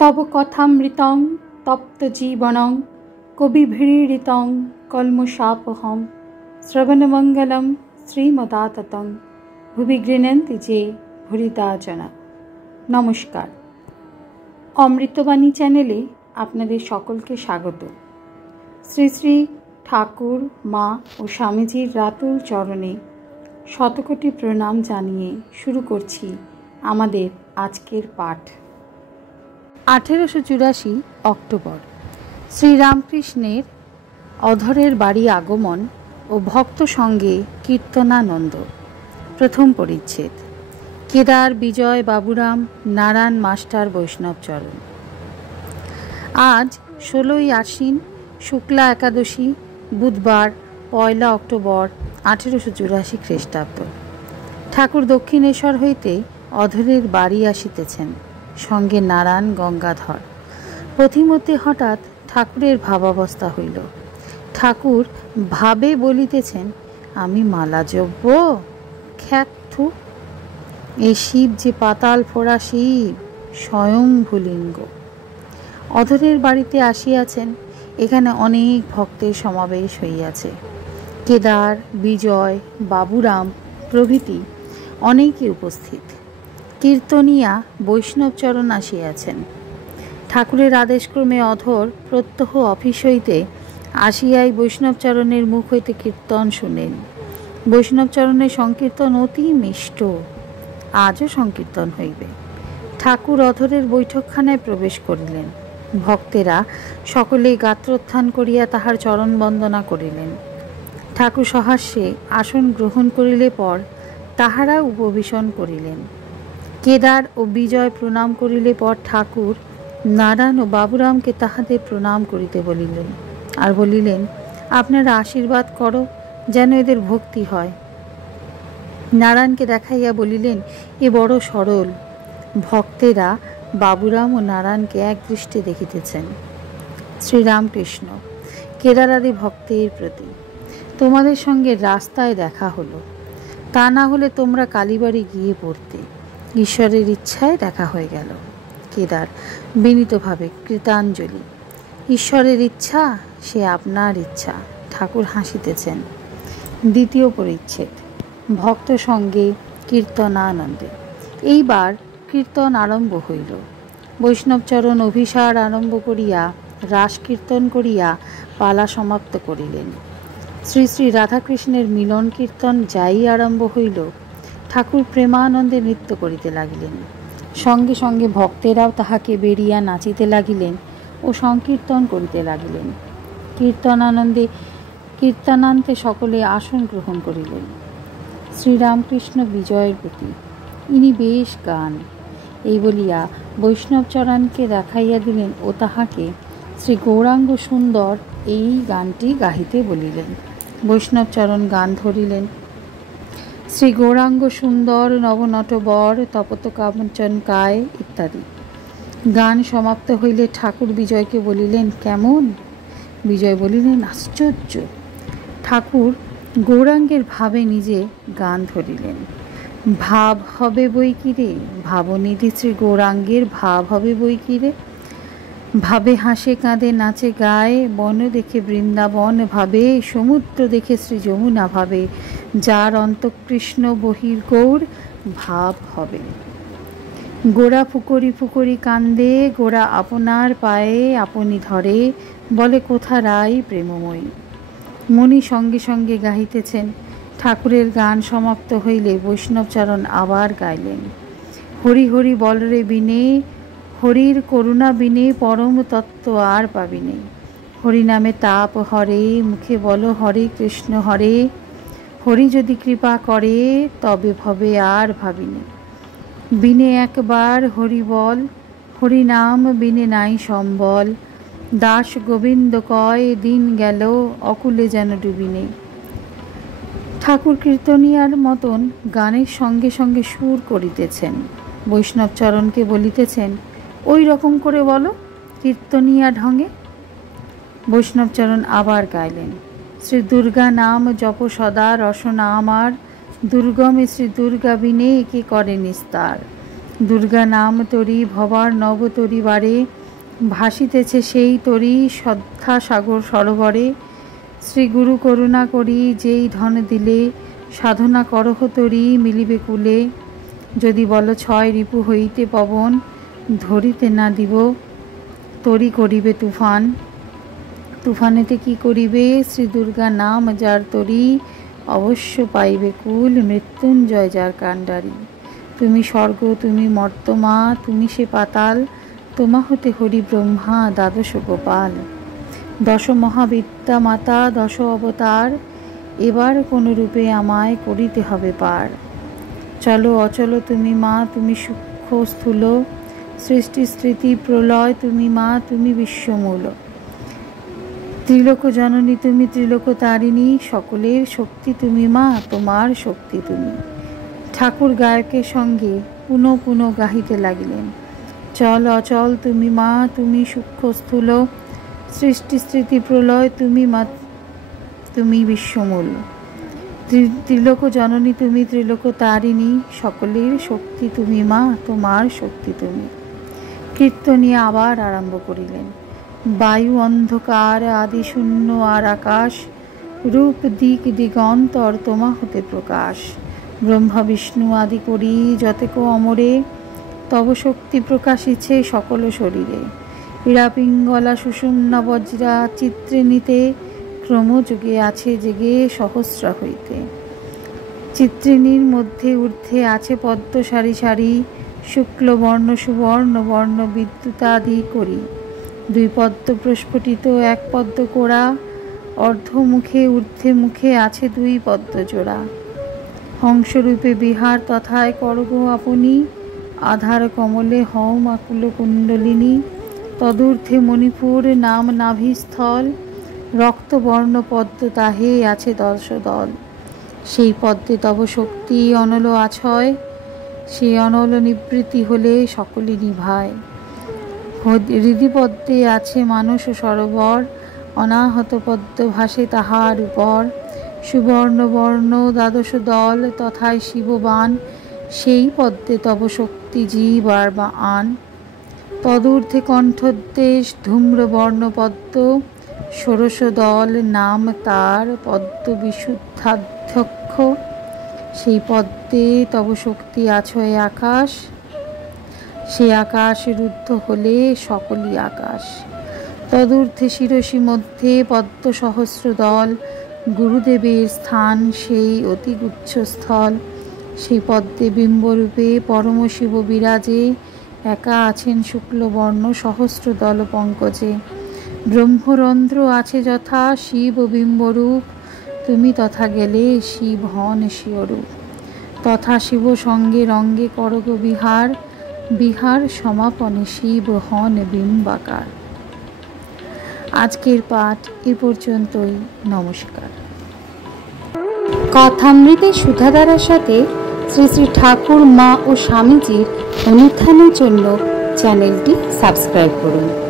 তব কথামৃতং তপ্ত জীবনং কবিভিড়িতং কলমশাপহম শ্রবণমঙ্গলম শ্রীমদাততং ভুবি গৃণন্তি যে ভুরিতা জনা। নমস্কার, অমৃতবাণী চ্যানেলে আপনাদের সকলকে স্বাগত। শ্রী শ্রী ঠাকুর, মা ও স্বামীজির রাতুল চরণে শতকোটি প্রণাম জানিয়ে শুরু করছি আমাদের আজকের পাঠ। 1884 অক্টোবর শ্রীরামকৃষ্ণের অধরের বাড়ি আগমন ও ভক্ত সঙ্গে কীর্তনানন্দ। প্রথম পরিচ্ছেদ। কেদার, বিজয়, বাবুরাম, নারায়ণ মাস্টার, বৈষ্ণবচরণ। আজ 16ই আশ্বিন, শুক্লা একাদশী, বুধবার, 1 অক্টোবর 1884 খ্রিস্টাব্দ। ঠাকুর দক্ষিণেশ্বর হইতে অধরের বাড়ি আসিতেছেন, সঙ্গে নারায়ণ, গঙ্গাধর। পথিমধ্যে হঠাৎ ঠাকুরের ভাবাবস্থা হইল। ঠাকুর ভাবে বলিতেছেন, আমি মালা জপব? খ্যাথু, এ শিব যে পাতাল ফোড়া শিব, স্বয়ংভূলিঙ্গ। অধরের বাড়িতে আসিয়াছেন, এখানে অনেক ভক্তের সমাবেশ হইয়াছে। কেদার, বিজয়, বাবুরাম প্রভৃতি অনেকে উপস্থিত। কীর্তনিয়া বৈষ্ণবচরণ আসিয়াছেন। ঠাকুরের আদেশক্রমে অধর প্রত্যহ অফিস হইতে আসিয়াই বৈষ্ণবচরণের মুখ হইতে কীর্তন শুনেন। বৈষ্ণবচরণের সংকীর্তন অতি মিষ্ট। আজও সংকীর্তন হইবে। ঠাকুর অধরের বৈঠকখানায় প্রবেশ করিলেন। ভক্তেরা সকলে গাত্রোত্থান করিয়া তাহার চরণ বন্দনা করিলেন। ঠাকুর সহাস্যে আসন গ্রহণ করিলে পর তাহারা উপবেশন করিলেন। কেদার ও বিজয় প্রণাম করিলে পর ঠাকুর নারায়ণ ও বাবুরামকে তাহাদের প্রণাম করিতে বলিলেন, আর বলিলেন, আপনারা আশীর্বাদ করো যেন এদের ভক্তি হয়। নারায়ণকে দেখাইয়া বলিলেন, এ বড় সরল। ভক্তেরা বাবুরাম ও নারায়ণকে এক দৃষ্টে দেখিতেছেন। শ্রীরামকৃষ্ণ, কেদারাদি ভক্তের প্রতি, তোমাদের সঙ্গে রাস্তায় দেখা হলো, তা না হলে তোমরা কালীবাড়ি গিয়ে পড়তে। ঈশ্বরের ইচ্ছায় দেখা হয়ে গেল। কেদার বিনীতভাবে কৃতাঞ্জলি। ঈশ্বরের ইচ্ছা, সে আপনার ইচ্ছা। ঠাকুর হাসিতেছেন। দ্বিতীয় পরিচ্ছেদ। ভক্ত সঙ্গে কীর্তনানন্দে। এইবার কীর্তন আরম্ভ হইল। বৈষ্ণবচরণ অভিসার আরম্ভ করিয়া রাস কীর্তন করিয়া পালা সমাপ্ত করিলেন। শ্রী শ্রী রাধাকৃষ্ণের মিলন কীর্তন যাই আরম্ভ হইল, ঠাকুর প্রেমানন্দে নৃত্য করিতে লাগিলেন। সঙ্গে সঙ্গে ভক্তেরাও তাহাকে বেরিয়া নাচিতে লাগিলেন ও সংকীর্তন করিতে লাগিলেন। কীর্তনান্তে সকলে আসন গ্রহণ করিলেন। শ্রীরামকৃষ্ণ বিজয়ের প্রতি, ইনি বেশ গান, এই বলিয়া বৈষ্ণবচরণকে দেখাইয়া দিলেন ও তাহাকে শ্রী গৌরাঙ্গ সুন্দর এই গানটি গাহিতে বলিলেন। বৈষ্ণবচরণ গান ধরিলেন। শ্রী গৌরাঙ্গ সুন্দর নবনটবর তপত কাঞ্চন কায় ইত্যাদি। গান সমাপ্ত হইলে ঠাকুর বিজয়কে বলিলেন, কেমন? বিজয় বলিলেন, আশ্চর্য। ঠাকুর গৌরাঙ্গের ভাবে নিজে গান ধরিলেন। ভাব হবে বই কিরে, ভাবনিধি শ্রী গৌরাঙ্গের ভাব হবে বই কিরে। ভাবে হাসে কাঁদে নাচে গায়ে, বন দেখে বৃন্দাবন ভাবে, সমুদ্র দেখে শ্রী যমুনা ভাবে, যার অন্তঃকৃষ্ণ বহির গৌর ভাব হবে। গোরা ফুকরি ফুকরি কান্দে, গোরা আপনার পায়ে আপনি ধরে, বলে কোথা রাই প্রেমময়ী। মণি সঙ্গে সঙ্গে গাহিতেছেন। ঠাকুরের গান সমাপ্ত হইলে বৈষ্ণবচরণ আবার গাইলেন, হরি হরি বলরে বিনে, হরির করুণা বিনে পরম তত্ত্ব আর পাবিনে। হরি নামে তাপ হরে, মুখে বলো হরে কৃষ্ণ হরে, হরি যদি কৃপা করে তবে ভবে আর ভাবিনে। বিনে একবার হরি বল, হরি নাম বিনে নাই সম্বল, দাস গোবিন্দ কয় দিন গেল অকুলে যেন ডুবিনে। ঠাকুর কীর্তনিয়ার মতন গানের সঙ্গে সঙ্গে সুর করিতেছেন। বৈষ্ণবচরণকে বলিতেছেন, ওই রকম করে বলো, কীর্তনিয়া ঢঙে। বৈষ্ণবচরণ আবার গাইলেন, শ্রী দুর্গা নাম জপ সদা রসনা আমার, দুর্গমে শ্রী দুর্গা বিনে কে করে নিস্তার। দুর্গা নাম তরি ভবার নবতরি বারে, ভাসিতেছে সেই তরি শ্রদ্ধা সাগর সরোবরে। শ্রী গুরু করুণা করি যেই ধন দিলে, সাধনা করহ তরি মিলিবে কুলে। যদি বল ছয় রিপু হইতে পবন, ধরিতে না দিব তরি করিবে তুফান। তুফানেতে কি করিবে শ্রী দুর্গা নাম যার তরি, অবশ্য পাইবে কুল মৃত্যুঞ্জয় যার কাণ্ডারি। তুমি স্বর্গ তুমি মর্তমা তুমি সে পাতাল, তোমা হতে হরি ব্রহ্মা দ্বাদশ গোপাল। দশ মহাবিদ্যা মাতা দশ অবতার, এবার কোন রূপে আমায় করিতে হবে পার। চলো অচল তুমি মা তুমি সূক্ষ্ম স্থূল, সৃষ্টি স্মৃতি প্রলয় তুমি মা তুমি বিশ্বমূল। ত্রিলোক জননী তুমি ত্রিলোক তারিণী, সকলের শক্তি তুমি মা তোমার শক্তি তুমি। ঠাকুর গায়কের সঙ্গে পুনঃ পুনঃ গাহিতে লাগিলেন, চল অচল তুমি মা তুমি সূক্ষ্ম স্থূল, সৃষ্টি স্মৃতি প্রলয় তুমি মা তুমি বিশ্বমূল। ত্রিলোক জননী তুমি ত্রিলোক তারিণী, সকলের শক্তি তুমি মা তোমার শক্তি তুমি। কীর্তনিয়া আবার আরম্ভ করিলেন, বায়ু অন্ধকার আদি শূন্য আর আকাশ, রূপ দিক দিগন্তর তোমা হতে প্রকাশ। ব্রহ্মা বিষ্ণু আদি করি যতেক অমরে, তব শক্তি প্রকাশিছে সকল শরীরে। হীরা পিঙ্গলা সুষুম্না বজ্রা চিত্রে নিতে, ক্রমযুগে আছে জেগে সহস্র হইতে। চিত্রিণীর মধ্যে ঊর্ধ্বে আছে পদ্ম সারি সারি, শুক্ল বর্ণ সুবর্ণ বর্ণ বিদ্যুতাদি করি। দুই পদ্ম প্রস্ফুটিত এক পদ্ম কোড়া, অর্ধমুখে ঊর্ধ্বে মুখে আছে দুই পদ্ম জোড়া। হংসরূপে বিহার তথায় করগ আপনি, আধার কমলে হও আকুল কুণ্ডলিনী। তদূর্ধ্বে মণিপুর নাম নাভিস্থল, রক্তবর্ণ পদ্ম তাহে আছে দশ দল। সেই পদ্মে তব শক্তি অনল আছয়, সেই অনল নিবৃত্তি হলে সকলে নিভায়। হৃদিপদ্মে আছে মানস সরোবর, অনাহত পদ্ম ভাসে তাহার উপর। সুবর্ণ বর্ণ দ্বাদশ দল তথায় শিববান, সেই পদ্মে তব শক্তি জীব আর বা আন। তদূর্ধ্বে কণ্ঠদেশ ধূম্রবর্ণ পদ্ম, ষোড়শ দল নাম তার পদ্ম বিশুদ্ধাধ্যক্ষ। সেই পদ্মে তব শক্তি আছয় আকাশ, সে আকাশ রুদ্ধ হলে সকলই আকাশ। তদূর্ধ্বে শিরসি মধ্যে পদ্ম সহস্র দল, গুরুদেবের স্থান সেই অতি গুচ্ছস্থল। সেই পদ্মে বিম্বরূপে পরমশিব বিরাজে, একা আছেন শুক্লবর্ণ সহস্র দল পঙ্কজে। ব্রহ্মরন্ধ্র আছে যথা শিব বিম্বরূপ, তুমি তথা গেলে শিব হন স্বীয়রূপ। তথা শিব সঙ্গে রঙ্গে করগ বিহার, বিহার সমাপনে শিব হন বিম্বাকার। আজকের পাঠ এ পর্যন্তই। নমস্কার। কথামৃতের সুধাধারার সাথে শ্রী শ্রী ঠাকুর মা ও স্বামীজির অনুত্থানের জন্য চ্যানেলটি সাবস্ক্রাইব করুন।